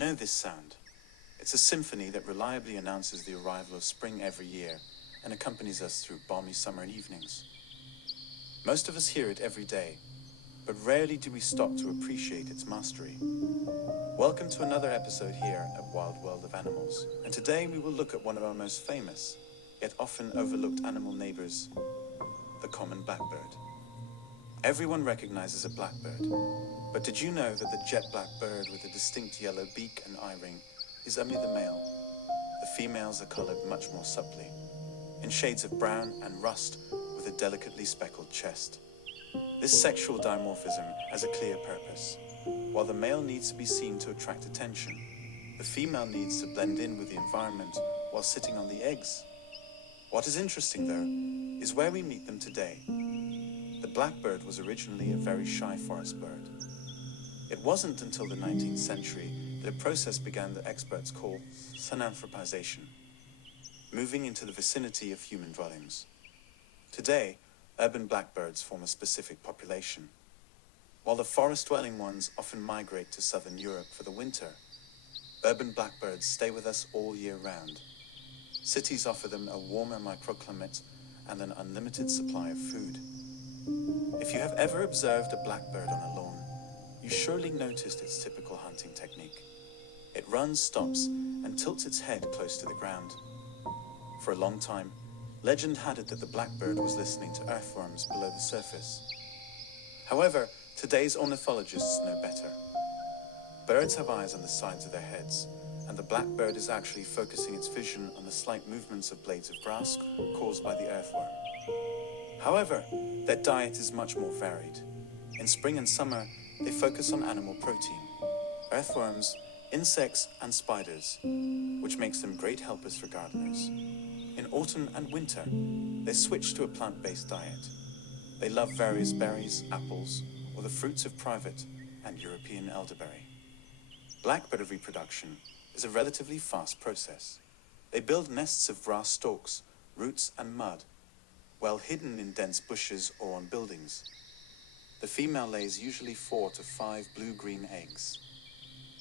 know this sound? It's a symphony that reliably announces the arrival of spring every year and accompanies us through balmy summer evenings. Most of us hear it every day, but rarely do we stop to appreciate its mastery. Welcome to another episode here at Wild World of Animals, and today we will look at one of our most famous, yet often overlooked animal neighbors, the common blackbird. Everyone recognizes a blackbird, but did you know that the jet black bird with a distinct yellow beak and eye ring is only the male? The females are colored much more subtly, in shades of brown and rust with a delicately speckled chest. This sexual dimorphism has a clear purpose. While the male needs to be seen to attract attention, the female needs to blend in with the environment while sitting on the eggs. What is interesting, though, is where we meet them today. The blackbird was originally a very shy forest bird. It wasn't until the 19th century that a process began that experts call synanthropization, moving into the vicinity of human dwellings. Today, urban blackbirds form a specific population. While the forest-dwelling ones often migrate to southern Europe for the winter, urban blackbirds stay with us all year round. Cities offer them a warmer microclimate and an unlimited supply of food. If you have ever observed a blackbird on a lawn, you surely noticed its typical hunting technique. It runs, stops, and tilts its head close to the ground. For a long time, legend had it that the blackbird was listening to earthworms below the surface. However, today's ornithologists know better. Birds have eyes on the sides of their heads, and the blackbird is actually focusing its vision on the slight movements of blades of grass caused by the earthworm. However, their diet is much more varied. In spring and summer, they focus on animal protein, earthworms, insects, and spiders, which makes them great helpers for gardeners. In autumn and winter, they switch to a plant-based diet. They love various berries, apples, or the fruits of privet and European elderberry. Blackbird reproduction is a relatively fast process. They build nests of grass stalks, roots, and mud, well hidden in dense bushes or on buildings. The female lays usually 4 to 5 blue-green eggs.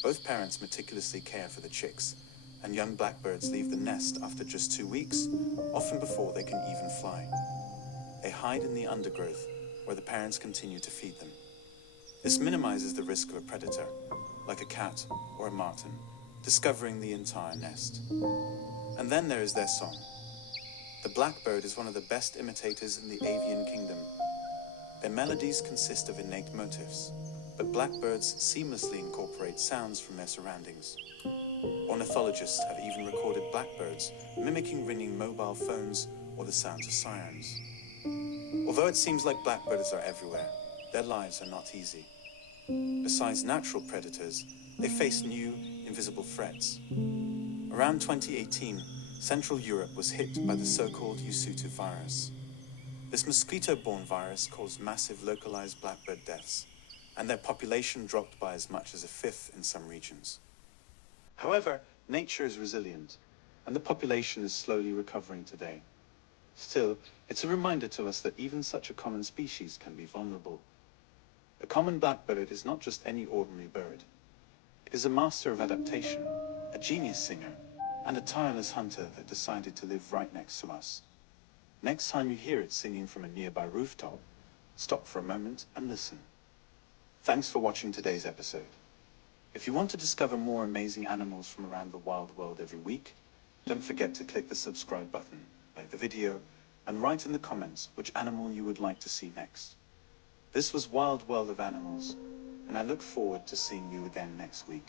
Both parents meticulously care for the chicks, and young blackbirds leave the nest after just 2 weeks, often before they can even fly. They hide in the undergrowth, where the parents continue to feed them. This minimizes the risk of a predator, like a cat or a marten, discovering the entire nest. And then there is their song. The blackbird is one of the best imitators in the avian kingdom. Their melodies consist of innate motifs, but blackbirds seamlessly incorporate sounds from their surroundings. Ornithologists have even recorded blackbirds mimicking ringing mobile phones or the sounds of sirens. Although it seems like blackbirds are everywhere, their lives are not easy. Besides natural predators, they face new, invisible threats. Around 2018, Central Europe was hit by the so-called Usutu virus. This mosquito-borne virus caused massive localized blackbird deaths, and their population dropped by as much as 1/5 in some regions. However, nature is resilient, and the population is slowly recovering today. Still, it's a reminder to us that even such a common species can be vulnerable. The common blackbird is not just any ordinary bird. It is a master of adaptation, a genius singer, and a tireless hunter that decided to live right next to us. Next time you hear it singing from a nearby rooftop, stop for a moment and listen. Thanks for watching today's episode. If you want to discover more amazing animals from around the wild world every week, don't forget to click the subscribe button, like the video, and write in the comments which animal you would like to see next. This was Wild World of Animals, and I look forward to seeing you again next week.